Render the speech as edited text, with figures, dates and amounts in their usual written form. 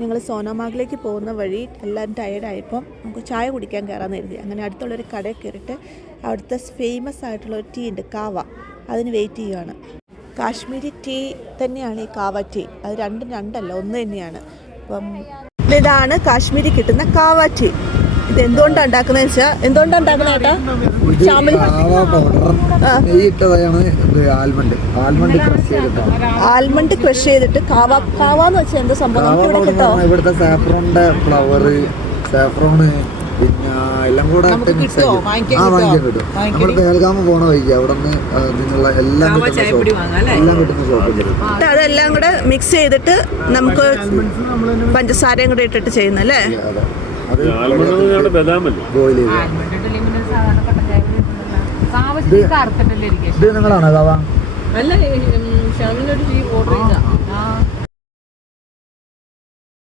ഞങ്ങൾ സോനാമാർഗിലേക്ക് പോകുന്ന വഴി എല്ലാവരും ടയേർഡായപ്പം നമുക്ക് ചായ കുടിക്കാൻ കയറാമെന്ന് കരുതി. അങ്ങനെ അടുത്തുള്ളൊരു കടയിൽ കയറിയിട്ട് അവിടുത്തെ ഫേമസ് ആയിട്ടുള്ള ഒരു ടീ ഉണ്ട്, കാവ. അതിന് വെയിറ്റ് ചെയ്യുകയാണ്. കാശ്മീരി ടീ തന്നെയാണ് ഈ കാവ ടീ. അത് രണ്ടല്ല, ഒന്ന് തന്നെയാണ്. അപ്പം ഇതാണ് കാശ്മീരി കിട്ടുന്ന കാവ ടീ. ഇത് എന്തുകൊണ്ടാണ് ഉണ്ടാക്കുന്നത് വെച്ചാൽ, എന്തുകൊണ്ടാണ് ഉണ്ടാക്കുന്നത് ഏട്ടാ? ആൽമണ്ട് ക്രഷ് ചെയ്തിട്ട് കാവാന്ന് വെച്ചാൽ എന്താ സംഭവം? ഇവിടുത്തെ സാഫ്രോണിന്റെ ഫ്ലവർ, സാഫ്രോണ്, പിന്നെ എല്ലാം കൂടെ വാങ്ങിക്കാൻ കിട്ടും. നമ്മൾ പേൽഗാമ പോണ വഴിക്ക് അവിടെ നിന്ന് നിന്നുള്ള എല്ലാം കിട്ടുന്ന ഷോപ്പിൽ അതെല്ലാം കൂടെ മിക്സ് ചെയ്തിട്ട് നമുക്ക് പഞ്ചസാരയും കൂടെ ഇട്ടിട്ട് ചെയ്യുന്നല്ലേ? ഇത് നിങ്ങളാണോ കാവ? അല്ല,